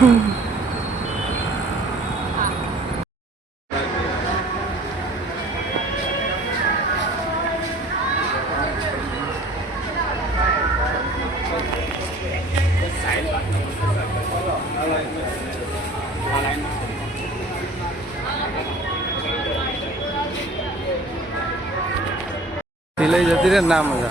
तिले जतिरे नाम हो जा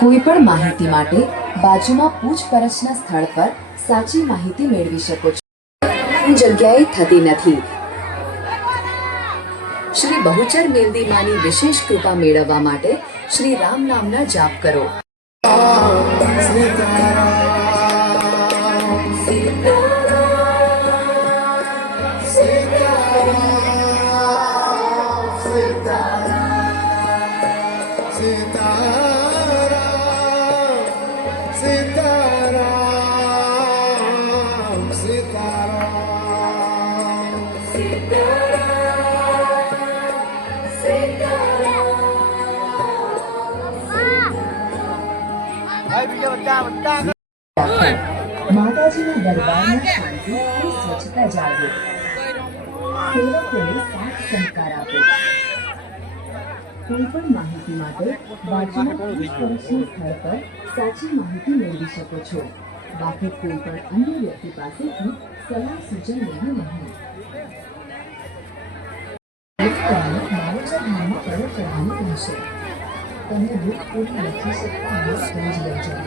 કોઈ પણ માહિતી માટે બાજુમાં પૂછપરછના સ્થળ પર સાચી માહિતી મેળવી શકો છો. જગ્યાએ થતી નથી. શ્રી બહુચર મેલદીમાની વિશેષ કૃપા મેળવવા માટે શ્રી રામ નામના જાપ કરો. માતાજીના દરબારમાં શાંતિ અને સ્વચ્છતા જાળવો. સાથ સહકાર આપે કોઈ પણ માહિતી માટે બાજુના પૂછપરછના સ્થળ પર સાચી માહિતી મેળવી શકો છો. બાકી કોઈ પણ અન્ય વ્યક્તિ પાસેથી સલાહ સૂચન લેવું નહીં. તમે બુક પૂરી લખી શકતા